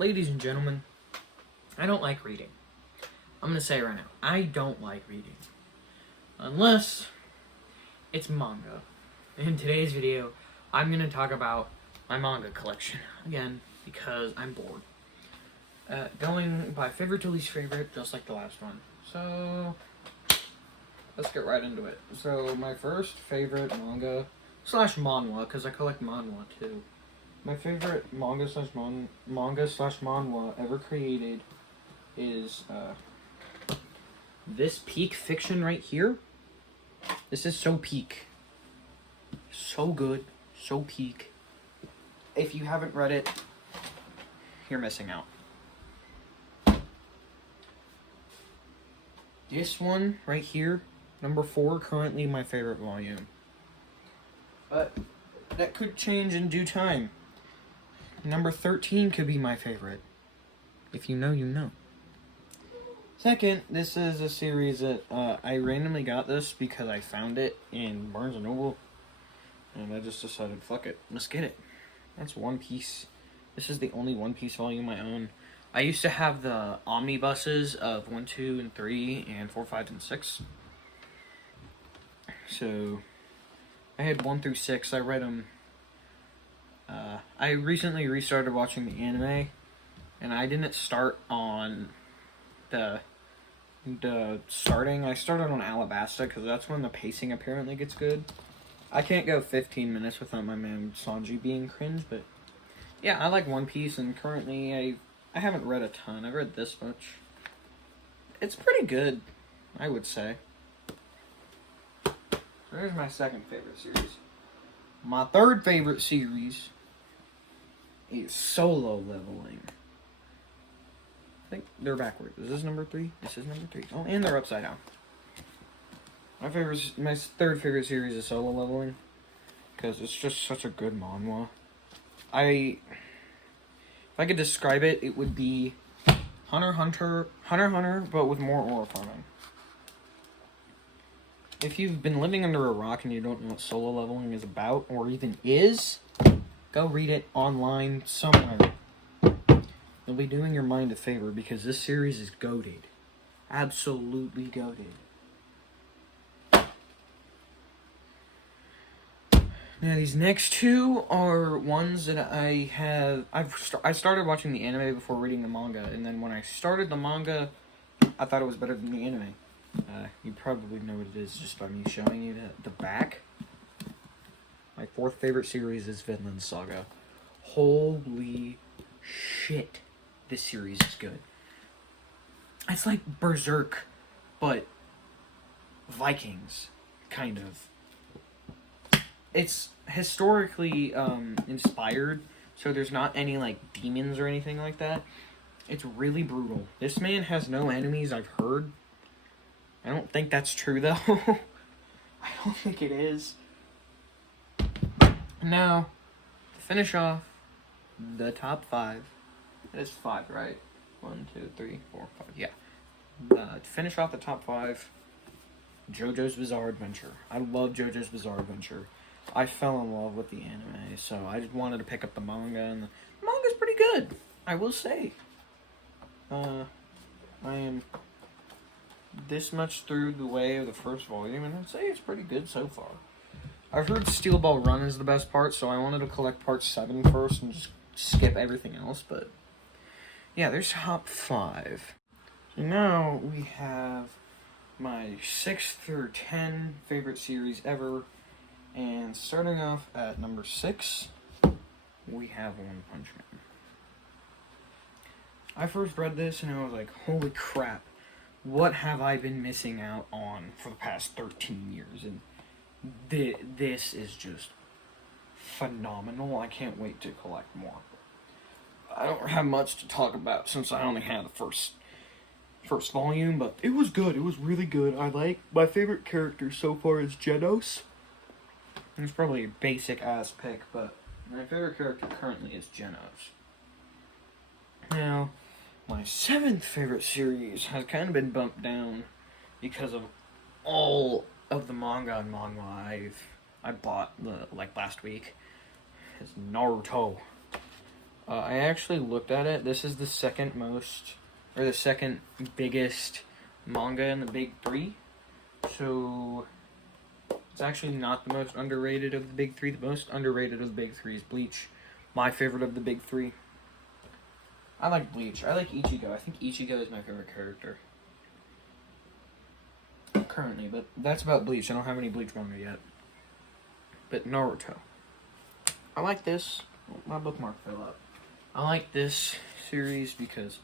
Ladies and gentlemen, I don't like reading. I'm gonna say it right now. I don't like reading. Unless it's manga. In today's video, I'm gonna talk about my manga collection. Again, because I'm bored. Going by favorite to least favorite, just like the last one. So, let's get right into it. So, my first favorite manga slash manhwa, because I collect manhwa too. My favorite manga slash manhwa ever created is this peak fiction right here. This is so peak. So good. So peak. If you haven't read it, you're missing out. This one right here, number 4, currently my favorite volume. But that could change in due time. Number 13 could be my favorite. If you know, you know. Second, this is a series that I randomly got this because I found it in Barnes & Noble. And I just decided, fuck it, let's get it. That's One Piece. This is the only One Piece volume I own. I used to have the omnibuses of 1, 2, and 3, and 4, 5, and 6. So, I had 1 through 6. I read them. I recently restarted watching the anime, and I didn't start on the starting. I started on Alabasta, because that's when the pacing apparently gets good. I can't go 15 minutes without my man Sanji being cringe, but yeah, I like One Piece, and currently I haven't read a ton. I've read this much. It's pretty good, I would say. There's my second favorite series. My third favorite series is Solo Leveling. I think they're backwards. Is this number 3? This is number 3. Oh, and they're upside down. My third favorite series is Solo Leveling, because it's just such a good manhwa. If I could describe it, it would be Hunter x Hunter, but with more oral farming. If you've been living under a rock and you don't know what Solo Leveling is about, or even is, go read it online somewhere. You'll be doing your mind a favor, because this series is goated. Absolutely goated. Now, these next two are ones that I started watching the anime before reading the manga, and then when I started the manga, I thought it was better than the anime. You probably know what it is just by me showing you the back. My fourth favorite series is Vinland Saga. Holy shit, this series is good. It's like Berserk, but Vikings, kind of. It's historically inspired, so there's not any like demons or anything like that. It's really brutal. This man has no enemies, I've heard. I don't think that's true though. I don't think it is. Now, to finish off the top 5. It is 5, right? 1, 2, 3, 4, 5. Yeah. To finish off the top 5, JoJo's Bizarre Adventure. I love JoJo's Bizarre Adventure. I fell in love with the anime, so I just wanted to pick up the manga, and the manga's pretty good, I will say. I am this much through the way of the first volume, and I'd say it's pretty good so far. I've heard Steel Ball Run is the best part, so I wanted to collect part 7 first and just skip everything else, but yeah, there's top 5. So now we have my 6 through 10 favorite series ever. And starting off at number 6, we have One Punch Man. I first read this and I was like, holy crap, what have I been missing out on for the past 13 years? And this is just phenomenal. I can't wait to collect more. I don't have much to talk about since I only had the first volume, but it was good. It was really good. My favorite character so far is Genos. It's probably a basic ass pick, but my favorite character currently is Genos. Now, my 7th favorite series has kind of been bumped down because of all of the manga and manhwa I bought last week. Is Naruto. I actually looked at it. This is the second biggest manga in the big three. So it's actually not the most underrated of the big three. The most underrated of the big three is Bleach. My favorite of the big three. I like Bleach. I like Ichigo. I think Ichigo is my favorite character currently, but that's about Bleach. I don't have any Bleach manga yet. But Naruto. I like this. My bookmark fell up. I like this series because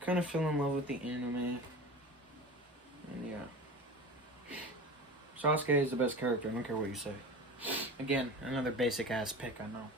I kind of fell in love with the anime. And yeah. Sasuke is the best character. I don't care what you say. Again, another basic ass pick, I know.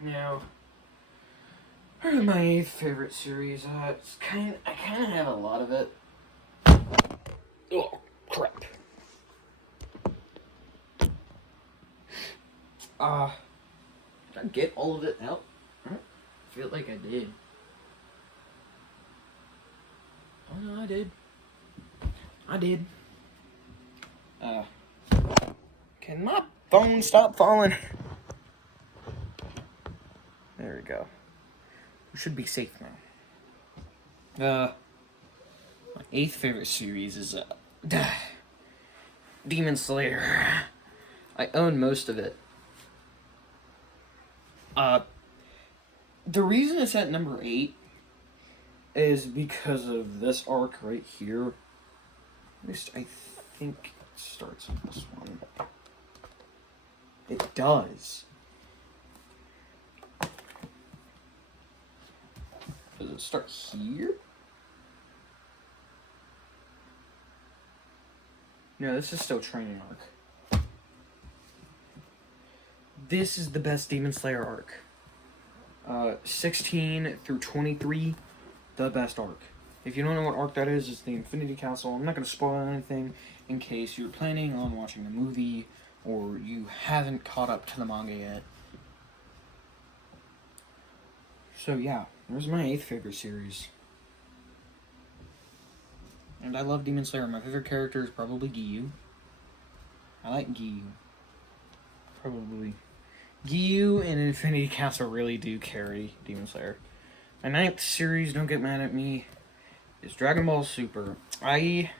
Now, where's my 8th favorite series? I kind of have a lot of it. Oh, crap. Did I get all of it out? I don't feel like I did. Oh no, I did. Can my phone stop falling? There we go. We should be safe now. My 8th favorite series is Demon Slayer. I own most of it. The reason it's at number 8 is because of this arc right here. At least I think it starts with this one. It does. Does it start here? No, this is still training arc. This is the best Demon Slayer arc. 16 through 23, the best arc. If you don't know what arc that is, it's the Infinity Castle. I'm not going to spoil anything in case you're planning on watching the movie or you haven't caught up to the manga yet. So yeah, there's my 8th favorite series. And I love Demon Slayer. My favorite character is probably Giyu. I like Giyu. Probably. Giyu and Infinity Castle really do carry Demon Slayer. My 9th series, don't get mad at me, is Dragon Ball Super. I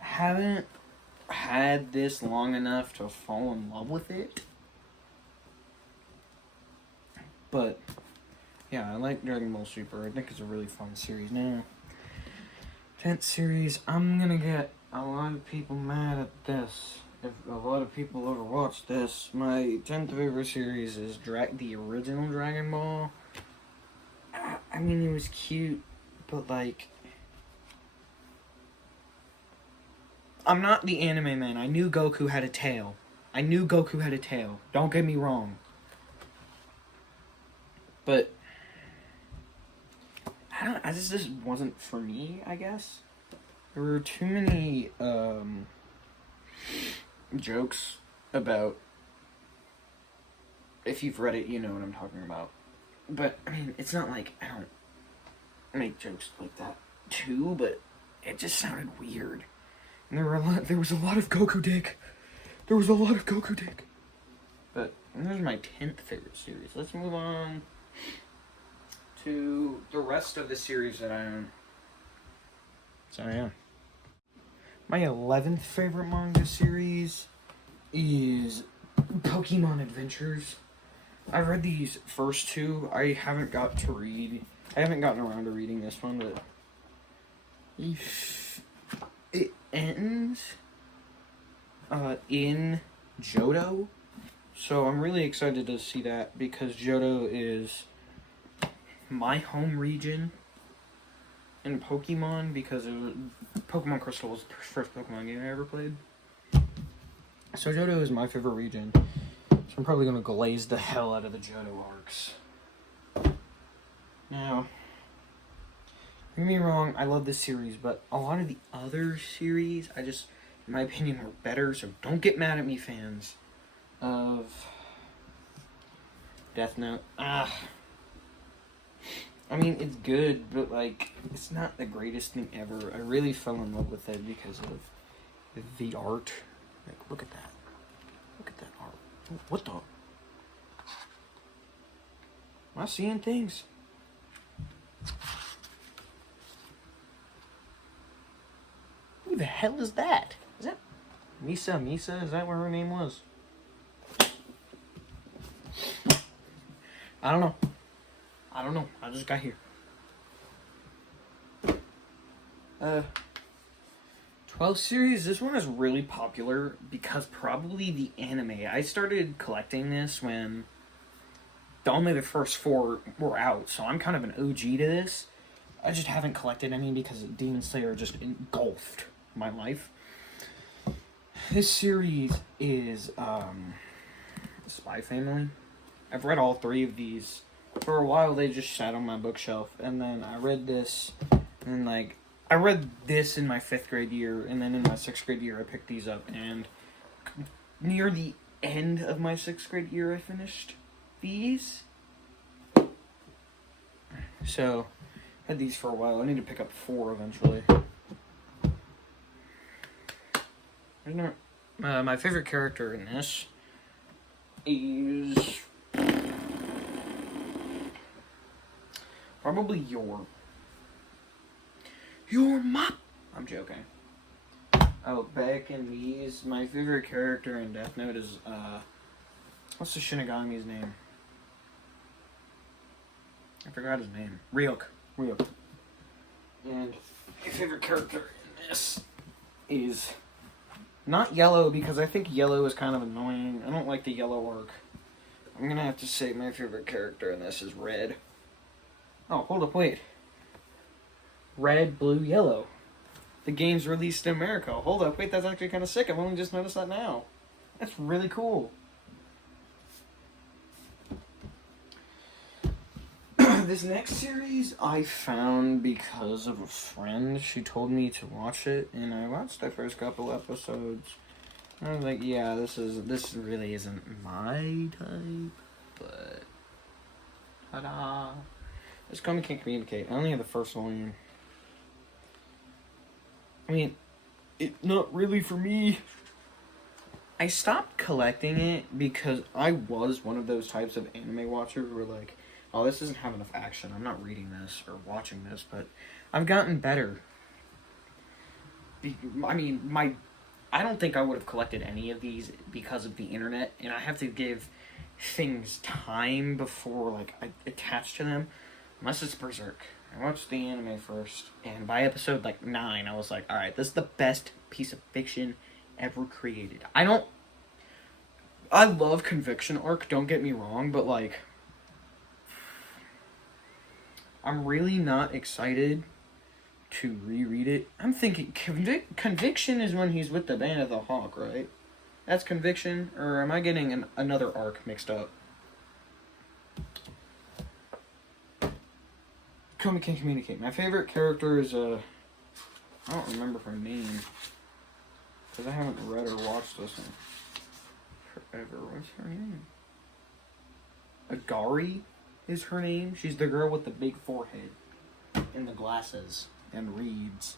haven't had this long enough to fall in love with it. But, yeah, I like Dragon Ball Super. I think it's a really fun series. Now, 10th series, I'm gonna get a lot of people mad at this. If a lot of people overwatch this, my 10th favorite series is the original Dragon Ball. I mean, it was cute, but like, I'm not the anime man. I knew Goku had a tail. Don't get me wrong. But I just wasn't for me, I guess. There were too many jokes about, if you've read it, you know what I'm talking about. But I mean, it's not like I don't make jokes like that too, but it just sounded weird. And there was a lot of Goku dick. But there's my 10th favorite series. Let's move on to the rest of the series that I own. So yeah. My 11th favorite manga series is Pokemon Adventures. I've read these first two. I haven't gotten around to reading this one, but it ends in Johto. So I'm really excited to see that because Johto is my home region in Pokemon because Pokemon Crystal was the first Pokemon game I ever played. So Johto is my favorite region. So I'm probably going to glaze the hell out of the Johto arcs. Now, don't get me wrong, I love this series, but a lot of the other series, in my opinion, were better, so don't get mad at me, fans of Death Note. I mean, it's good, but, like, it's not the greatest thing ever. I really fell in love with it because of the art. Like, look at that. Look at that art. What the? I'm seeing things. Who the hell is that? Is that Misa? Is that what her name was? I don't know. I just got here. 12 series. This one is really popular because probably the anime. I started collecting this when only the first 4 were out, so I'm kind of an OG to this. I just haven't collected any because Demon Slayer just engulfed my life. This series is Spy Family. I've read all 3 of these. For a while, they just sat on my bookshelf, and then I read this, and I read this in my 5th grade year, and then in my 6th grade year, I picked these up, and near the end of my 6th grade year, I finished these. So, I had these for a while. I need to pick up 4 eventually. My favorite character in this is probably your mom. I'm joking. Oh, back in these, my favorite character in Death Note is what's the Shinigami's name? I forgot his name. Ryuk. And my favorite character in this is not Yellow, because I think Yellow is kind of annoying. I don't like the Yellow arc. I'm gonna have to say my favorite character in this is Red. Oh, hold up, wait. Red, Blue, Yellow. The game's released in America. Hold up, wait, that's actually kind of sick. I've only just noticed that now. That's really cool. This next series I found because of a friend. She told me to watch it, and I watched the first couple episodes. I was like, yeah, this really isn't my type, but ta-da. This Comic Can't Communicate. I only have the first volume. I mean, it's not really for me. I stopped collecting it because I was one of those types of anime watchers who were like, oh, this doesn't have enough action. I'm not reading this or watching this, but I've gotten better. I don't think I would have collected any of these because of the internet, and I have to give things time before, I attach to them. Unless it's Berserk. I watched the anime first, and by episode, 9, I was like, alright, this is the best piece of fiction ever created. I love Conviction Arc, don't get me wrong, but, I'm really not excited to reread it. I'm thinking Conviction is when he's with the Band of the Hawk, right? That's Conviction, or am I getting another arc mixed up? Comic Can't Communicate. My favorite character is I don't remember her name, because I haven't read or watched this one forever. What's her name? Agari is her name. She's the girl with the big forehead and the glasses and reads.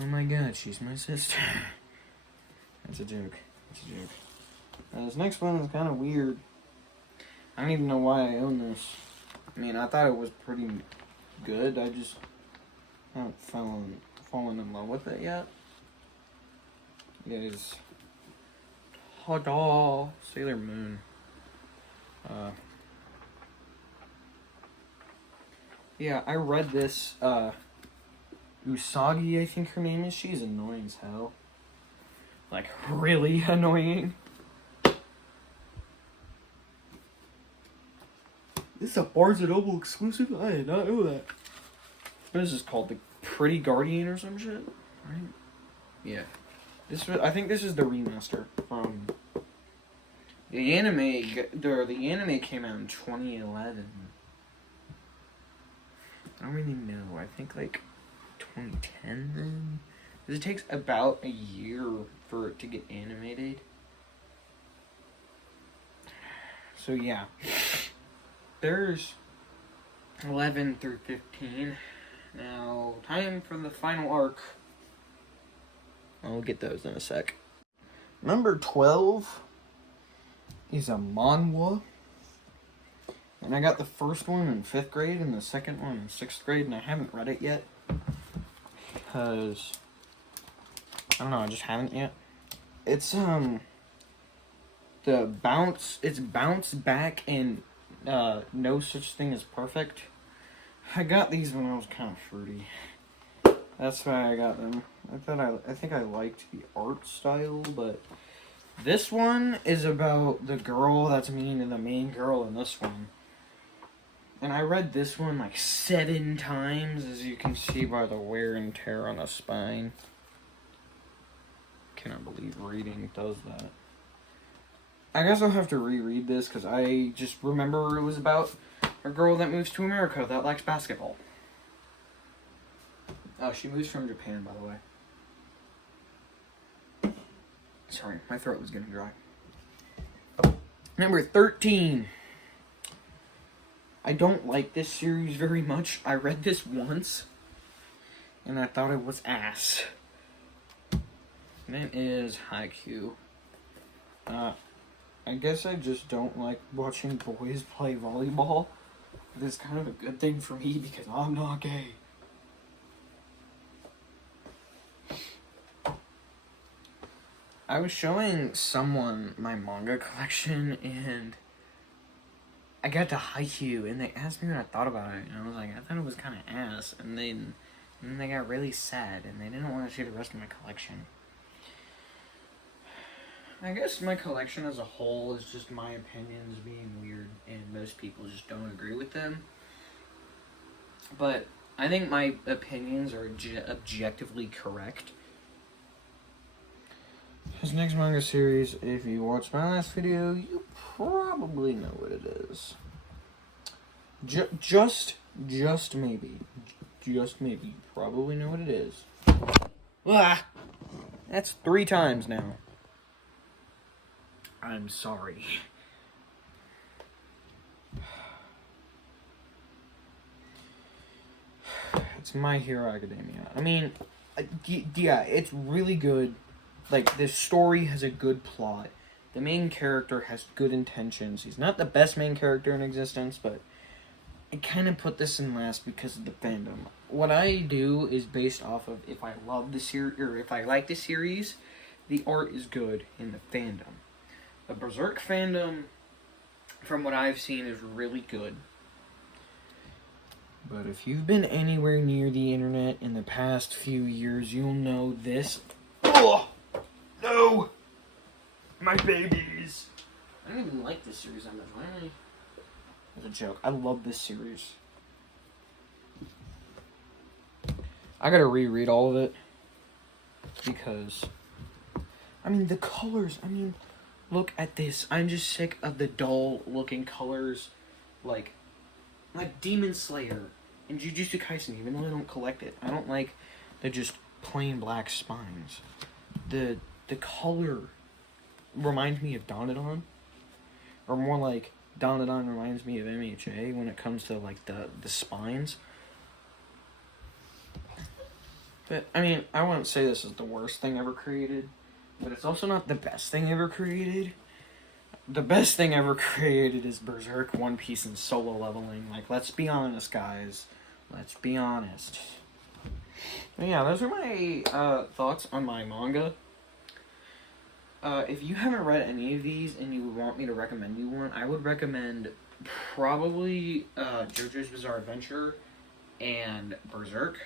Oh my god, she's my sister. That's a joke. This next one is kind of weird. I don't even know why I own this. I mean, I thought it was pretty good. I just haven't fallen in love with it yet. It is Tada! Sailor Moon. Yeah, I read this, Usagi, I think her name is. She's annoying as hell. Really annoying. This is a Barnes & Noble exclusive? I did not know that. What is this called? The Pretty Guardian or some shit? Right? Yeah. I think this is the remaster from... The anime came out in 2011. I don't really know. I think 2010 then? Because it takes about a year for it to get animated. So yeah. There's 11 through 15. Now, time for the final arc. I'll get those in a sec. Number 12 is a manhwa. And I got the first one in 5th grade and the second one in 6th grade, and I haven't read it yet. Because, I don't know, I just haven't yet. It's, it's Bounce Back and, No Such Thing as Perfect. I got these when I was kind of fruity. That's why I got them. I think I liked the art style, but this one is about the girl that's mean to the main girl in this one. And I read this one like 7 times, as you can see by the wear and tear on the spine. Cannot believe reading does that. I guess I'll have to reread this because I just remember it was about a girl that moves to America that likes basketball. Oh, she moves from Japan, by the way. Sorry, my throat was getting dry. Number 13. I don't like this series very much. I read this once, and I thought it was ass. And it is Haikyuu. I guess I just don't like watching boys play volleyball. But it's kind of a good thing for me because I'm not gay. I was showing someone my manga collection, and I got to Haikyuu, and they asked me what I thought about it, and I was like, I thought it was kind of ass, and then they got really sad, and they didn't want to see the rest of my collection. I guess my collection as a whole is just my opinions being weird, and most people just don't agree with them. But I think my opinions are objectively correct. His next manga series, if you watched my last video, you probably know what it is. Just maybe. Just maybe. You probably know what it is. Ah! That's 3 times now. I'm sorry. It's My Hero Academia. I mean, yeah, it's really good. Like, this story has a good plot. The main character has good intentions. He's not the best main character in existence, but I kind of put this in last because of the fandom. What I do is based off of if I love the series, or if I like the series, the art is good in the fandom. The Berserk fandom, from what I've seen, is really good. But if you've been anywhere near the internet in the past few years, you'll know this. Oh! No! My babies! I don't even like this series that much. Why am I... It's a joke. I love this series. I gotta reread all of it. Because... I mean, the colors. I mean, look at this. I'm just sick of the dull-looking colors. Like Demon Slayer and Jujutsu Kaisen, even though I don't collect it. I don't like the just plain black spines. The color reminds me of Dandadan, or more like Dandadan reminds me of MHA when it comes to like the spines. But I mean, I wouldn't say this is the worst thing ever created, but it's also not the best thing ever created. The best thing ever created is Berserk, One Piece, and Solo Leveling. Like, let's be honest, guys. Let's be honest. But yeah, those are my thoughts on my manga. If you haven't read any of these and you want me to recommend you one, I would recommend probably JoJo's Bizarre Adventure and Berserk.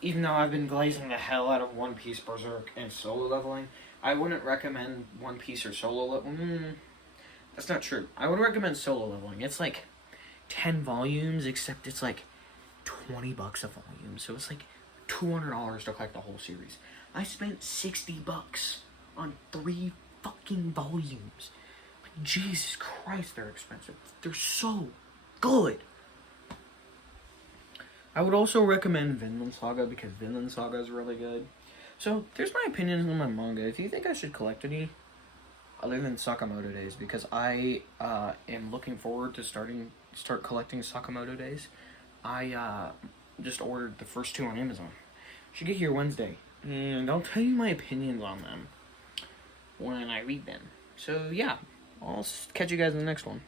Even though I've been glazing the hell out of One Piece, Berserk, and Solo Leveling, I wouldn't recommend One Piece or Solo Leveling. That's not true. I would recommend Solo Leveling. It's like 10 volumes, except it's like $20 a volume. So it's like $200 to collect the whole series. I spent $60 on 3 fucking volumes. Like, Jesus Christ, they're expensive. They're so good. I would also recommend Vinland Saga because Vinland Saga is really good. So, there's my opinions on my manga. If you think I should collect any, other than Sakamoto Days, because I am looking forward to start collecting Sakamoto Days. I just ordered the first 2 on Amazon. Should get here Wednesday. And I'll tell you my opinions on them when I read them. So, yeah. I'll catch you guys in the next one.